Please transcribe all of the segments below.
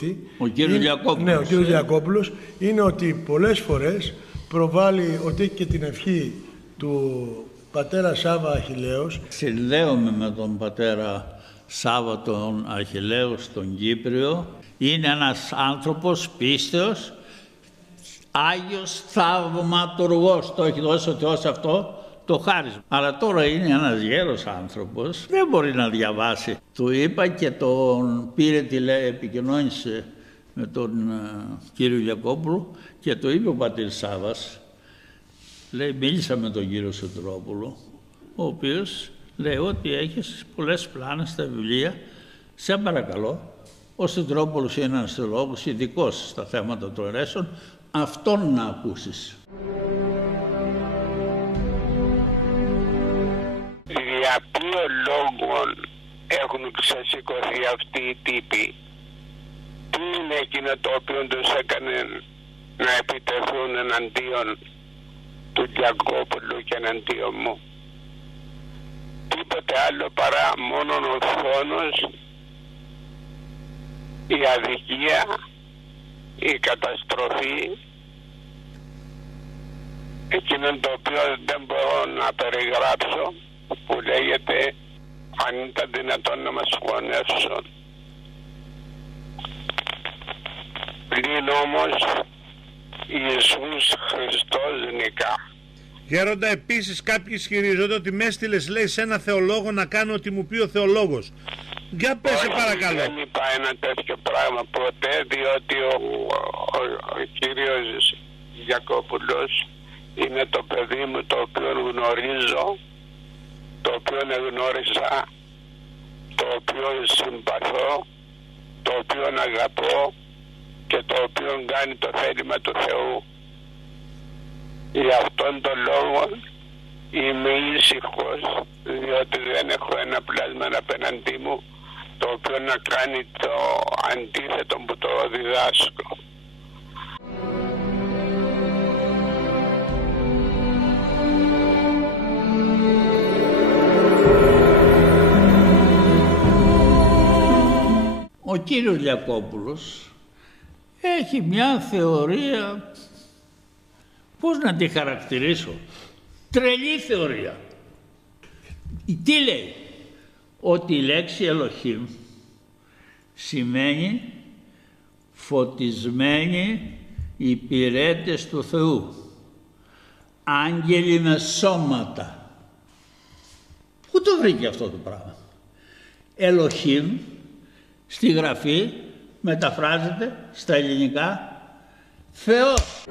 Ιεροσολύτη, ο κύριος Λιακόπουλος, ναι, ο κύριος Λιακόπουλος, είναι ότι πολλές φορές προβάλλει ότι έχει και την ευχή του πατέρα Σάβα Αχιλλέως. Συνδέομαι με τον πατέρα Σάβα τον Αχιλλέο στον Κύπριο. Είναι ένας άνθρωπος πίστεως, Άγιος θαυματουργός. Το έχει δώσει ο Θεός αυτό το χάρισμα. Αλλά τώρα είναι ένας γέρος άνθρωπος, δεν μπορεί να διαβάσει. Του είπα και τον πήρε επικοινώνησε με τον κύριο Λιακόπουλο και το είπε ο πατήρ Σάβας. Λέει, μίλησα με τον κύριο Σωτηρόπουλο, ο οποίος λέει ότι έχεις πολλές πλάνες στα βιβλία. Σε παρακαλώ, ο Σωτηρόπουλος είναι ένας θεολόγος ειδικός στα θέματα των αιρέσεων, αυτόν να ακούσεις. Για ποιο λόγο έχουν ξεσηκωθεί αυτοί οι τύποι? Τι είναι εκείνο το οποίο τους έκανε να επιτεθούν εναντίον του Λιακόπουλου και εναντίον μου? Τίποτε άλλο παρά μόνον ο φόνος, η αδικία, η καταστροφή, εκείνο το οποίο δεν μπορώ να περιγράψω, που λέγεται αν ήταν δυνατόν να μας χωνεύσουν. Πλην όμως Ιησούς Χριστός νικά. Γέροντα, επίσης κάποιοι ισχυρίζονται ότι με έστειλες, λέει, σε ένα θεολόγο να κάνω ό,τι μου πει ο θεολόγος. Για πες, σε παρακαλώ. Δεν είπα ένα τέτοιο πράγμα ποτέ, διότι ο κύριος Λιακόπουλος είναι το παιδί μου, το οποίο γνωρίζω, το οποίο γνώρισα, το οποίο συμπαθώ, το οποίο αγαπώ και το οποίο κάνει το θέλημα του Θεού. Για αυτόν τον λόγο είμαι ήσυχος, διότι δεν έχω ένα πλάσμα απέναντί μου το οποίο να κάνει το αντίθετο που το διδάσκω. Ο κύριος Λιακόπουλος έχει μια θεωρία, πώς να τη χαρακτηρίσω, τρελή θεωρία. Τι λέει? Ότι η λέξη Ελοχήμ σημαίνει φωτισμένοι υπηρέτες του Θεού, άγγελοι με σώματα. Πού το βρήκε αυτό το πράγμα? Ελοχήμ στη γραφή μεταφράζεται στα ελληνικά Θεός.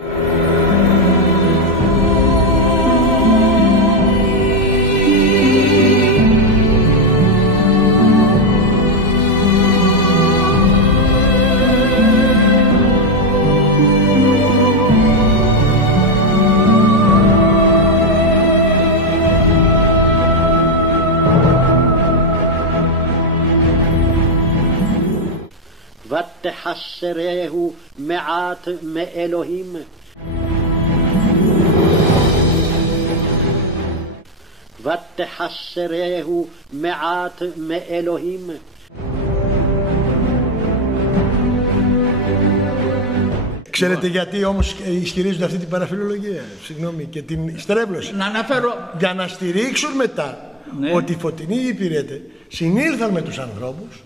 ותחסרהו מעט מאלוהים. ותחסרהו מעט מאלוהים. Ξέρετε γιατί όμως ισχυρίζονται αυτή την παραφιλολογία, συγγνώμη, και την στρέβλωση? Να αναφέρω... Για να στηρίξουν μετά, ναι, ότι οι φωτεινοί υπηρέτες συνήλθαν με τους ανθρώπους.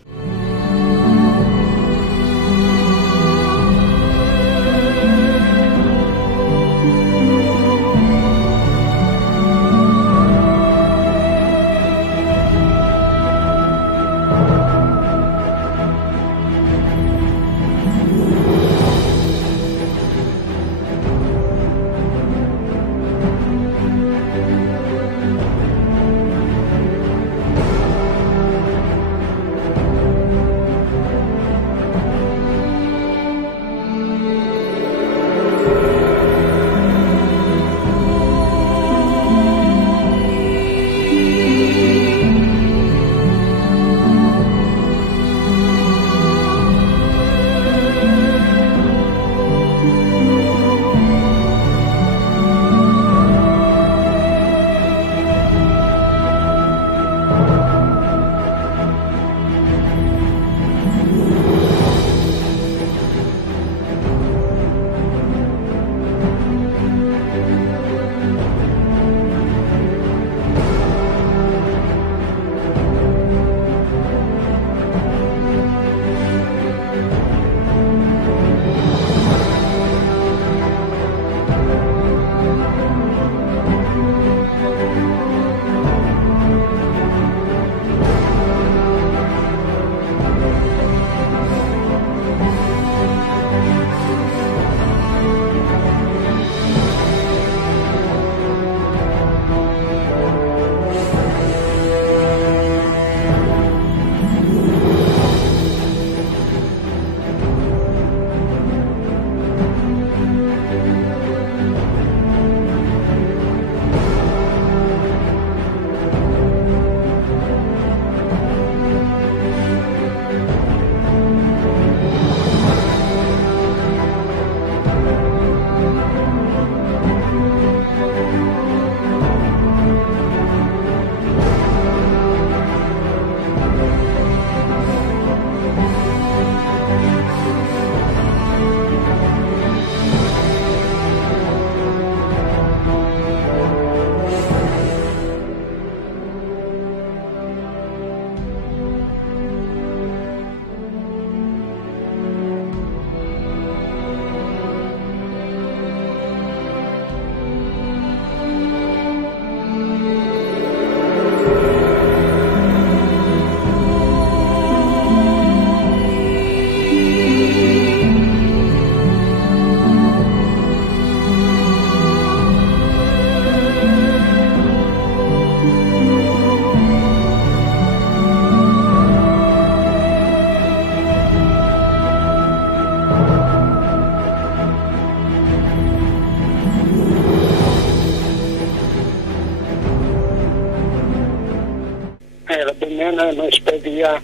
αγαπημένα μας παιδιά,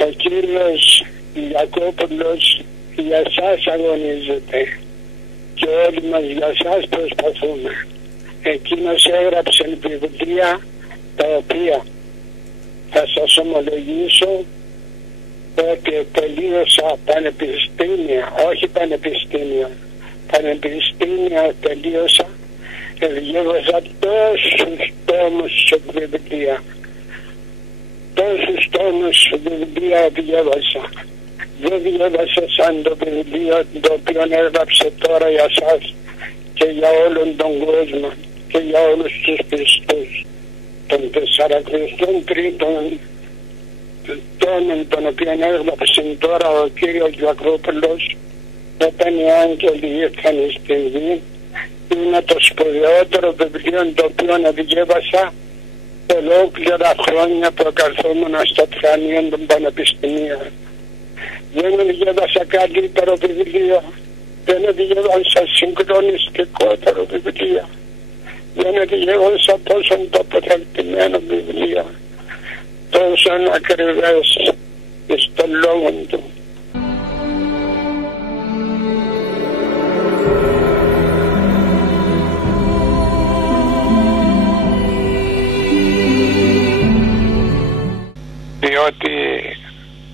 ο Κύριος Ιακώπουλος για σας αγωνίζεται και όλοι μας για σας προσπαθούμε. Εκείνος έγραψε βιβλία τα οποία θα σας ομολογήσω ότι τελείωσα πανεπιστήμια, όχι πανεπιστήμια, πανεπιστήμια τελείωσα, διάβασα τόσους τόμους βιβλία, τόσους τόμους βιβλία διάβασα. Δεν διάβασα σαν το βιβλίο το οποίο έγραψε τώρα για σας και για όλον τον κόσμο και για όλους τους πιστούς των Τεσσαρακριστών Τρίτων τόνων των οποίων έγραψε τώρα ο κύριος Γιακρόπουλος όταν οι άγγελοι ήρθαν στην γη. Είναι το σπουδαιότερο βιβλίο το οποίο διέβασα ολόκληρα χρόνια που καθόμουν στο τρανείο των πανεπιστημίων. Δεν διέβασα καλύτερο βιβλίο, δεν διέβασα συγκλονιστικότερο βιβλίο, δεν διέβασα τόσο τοποθετημένο βιβλίο, τόσο ακριβές στον λόγο του. Διότι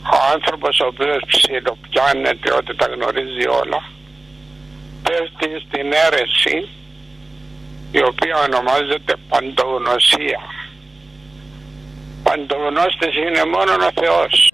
ο άνθρωπος ο οποίος ψιλοπιάνεται ότι τα γνωρίζει όλα πέφτει στην αίρεση η οποία ονομάζεται παντογνωσία. Παντογνώστης είναι μόνο ο Θεός.